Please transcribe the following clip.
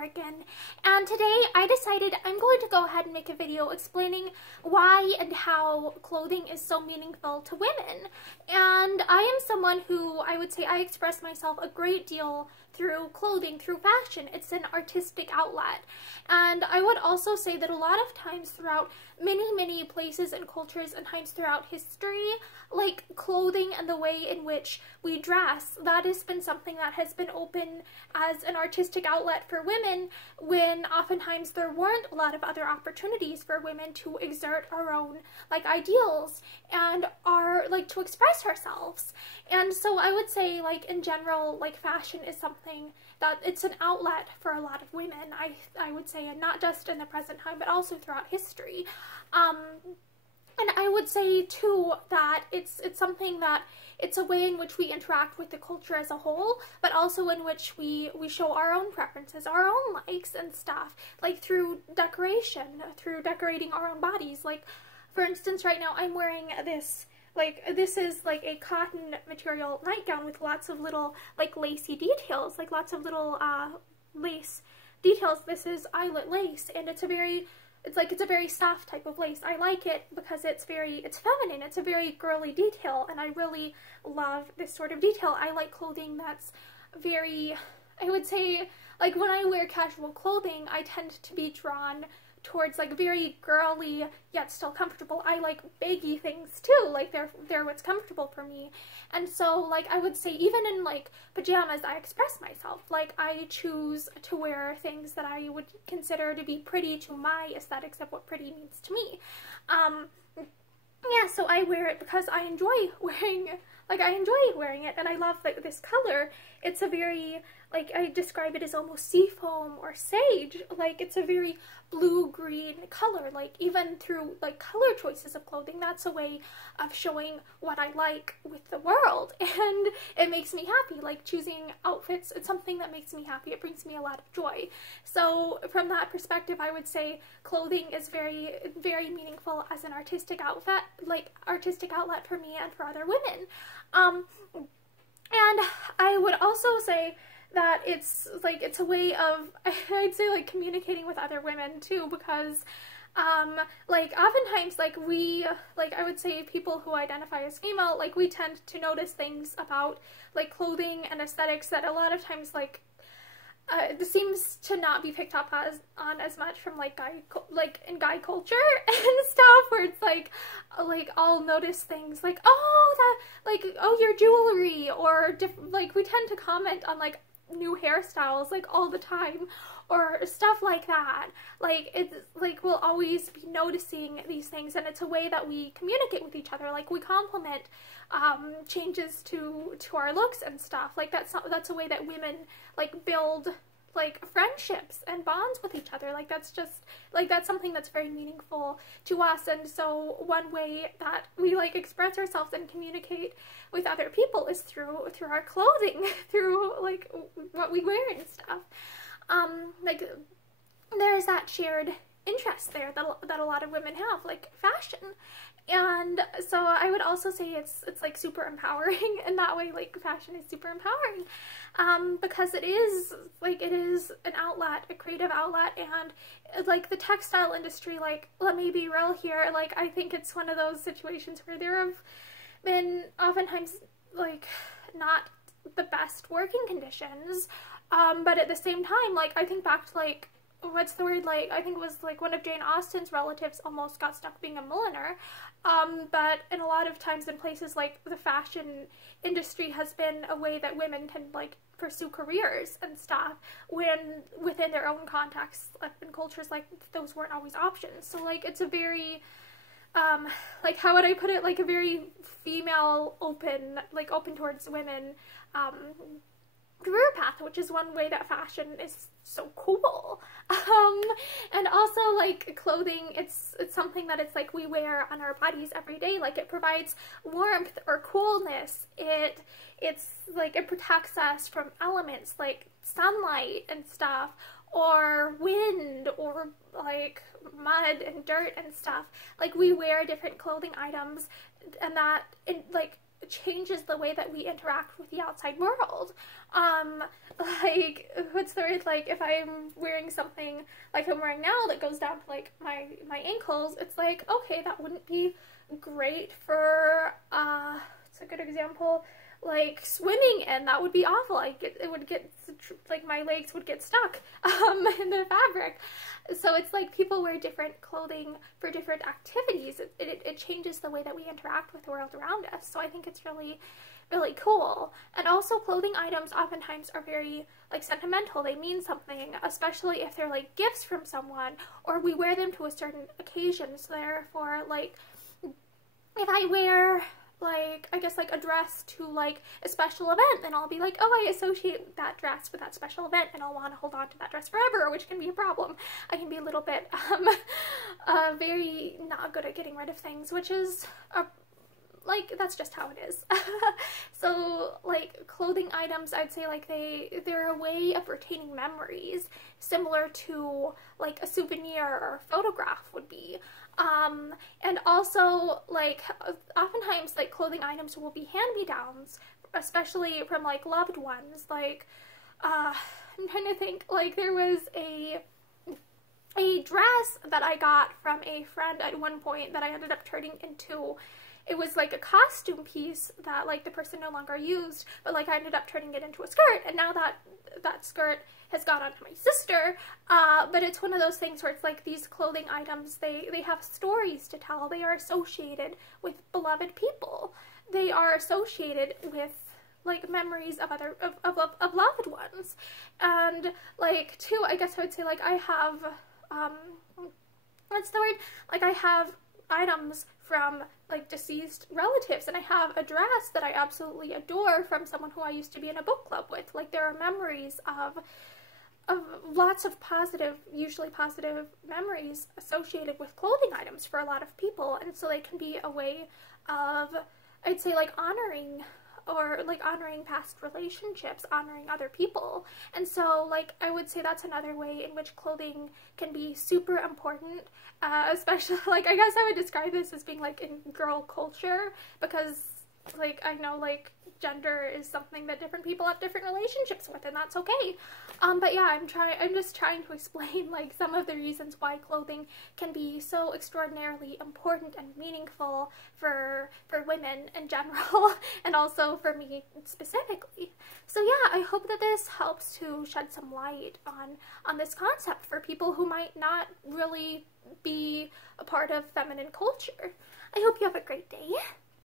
Oregon, and today I decided I'm going to go ahead and make a video explaining why and how clothing is so meaningful to women. And I am someone who, I would say, I express myself a great deal through clothing, through fashion. It's an artistic outlet. And I would also say that a lot of times throughout many places and cultures and times throughout history, like clothing and the way in which we dress, that has been something that has been open as an artistic outlet for women, when oftentimes there weren't a lot of other opportunities for women to exert our own ideals and to express ourselves. And so I would say, in general, fashion is something that it's an outlet for a lot of women, I would say, and not just in the present time but also throughout history. And I would say too that it's something that it's a way in which we interact with the culture as a whole, but also in which we show our own preferences, our own likes and stuff, through decoration, through decorating our own bodies. For instance, right now I'm wearing this, this is a cotton material nightgown with lots of little lacy details, lots of little lace details. This is eyelet lace, and it's a very soft type of lace. I like it because it's feminine, it's a very girly detail, and I really love this sort of detail. I like clothing that's very, I would say, when I wear casual clothing, I tend to be drawn towards very girly yet still comfortable. I like baggy things too, they're what's comfortable for me. And so I would say even in pajamas I express myself. I choose to wear things that I would consider to be pretty to my aesthetics of what pretty means to me. Yeah, so I wear it because I enjoy wearing it, and I love this color. It's a very, I describe it as almost seafoam or sage. It's a very blue-green color. Even through color choices of clothing, that's a way of showing what I like with the world, and it makes me happy. Choosing outfits, it's something that makes me happy. It brings me a lot of joy. So from that perspective, I would say clothing is very meaningful as an artistic outlet, for me and for other women. And I would also say that it's a way of, I'd say, communicating with other women too, because oftentimes I would say people who identify as female, we tend to notice things about clothing and aesthetics that a lot of times this seems to not be picked up on as much from in guy culture and stuff, where it's I'll notice things oh, your jewelry, or we tend to comment on new hairstyles all the time, or stuff like that. It's we'll always be noticing these things, and it's a way that we communicate with each other. We compliment changes to our looks and stuff. That's a way that women build friendships and bonds with each other. That's just that's something that's very meaningful to us. And so one way that we express ourselves and communicate with other people is through our clothing, through what we wear and stuff. There's that shared interest there that a lot of women have, fashion. And so I would also say it's super empowering in that way. Fashion is super empowering, because it is an outlet, a creative outlet. And the textile industry, let me be real here, I think it's one of those situations where there have been oftentimes not the best working conditions, but at the same time, I think back to what's the word, I think it was one of Jane Austen's relatives almost got stuck being a milliner. But in a lot of times in places the fashion industry has been a way that women can pursue careers and stuff, when within their own contexts and cultures those weren't always options. So it's a very how would I put it, a very female open towards women career path, which is one way that fashion is so cool. And also clothing, it's something that we wear on our bodies every day. It provides warmth or coolness. It protects us from elements like sunlight and stuff, or wind, or mud and dirt and stuff. We wear different clothing items, and that changes the way that we interact with the outside world. Like, what's the word, like, if I'm wearing something like I'm wearing now that goes down to, like, my ankles, it's like, okay, that wouldn't be great for, it's a good example, like, swimming in. That would be awful. It would get, like, my legs would get stuck, in the fabric. So it's like people wear different clothing for different activities. It changes the way that we interact with the world around us. So I think it's really, really cool. And also, clothing items oftentimes are very, like, sentimental. They mean something, especially if they're, like, gifts from someone, or we wear them to a certain occasion. So therefore, like, if I wear, like, I guess, like, a dress to, like, a special event, then I'll be like, oh, I associate that dress with that special event, and I'll want to hold on to that dress forever, which can be a problem. I can be a little bit, very not good at getting rid of things, which is, like, that's just how it is. So, like, clothing items, I'd say, like, they're a way of retaining memories, similar to, like, a souvenir or a photograph would be. And also, like, oftentimes, like, clothing items will be hand-me-downs, especially from, like, loved ones. Like, I'm trying to think, like, there was a dress that I got from a friend at one point that I ended up turning into, it was like a costume piece that, like, the person no longer used, but, like, I ended up turning it into a skirt, and now that skirt has gone on to my sister. But it's one of those things where it's like these clothing items, they have stories to tell. They are associated with beloved people. They are associated with, like, memories of of loved ones. And, like, too, I guess I would say, like, I have, what's the word? Like, I have items from, like, deceased relatives, and I have a dress that I absolutely adore from someone who I used to be in a book club with. Like, there are memories of lots of positive, usually positive memories associated with clothing items for a lot of people, and so they can be a way of, I'd say, like, honoring, or, like, honoring past relationships, honoring other people. And so, like, I would say that's another way in which clothing can be super important, especially, like, I guess I would describe this as being, like, in girl culture, because, like, I know, like, gender is something that different people have different relationships with, and that's okay. But yeah, I'm just trying to explain, like, some of the reasons why clothing can be so extraordinarily important and meaningful for women in general, and also for me specifically. So yeah, I hope that this helps to shed some light on this concept for people who might not really be a part of feminine culture. I hope you have a great day.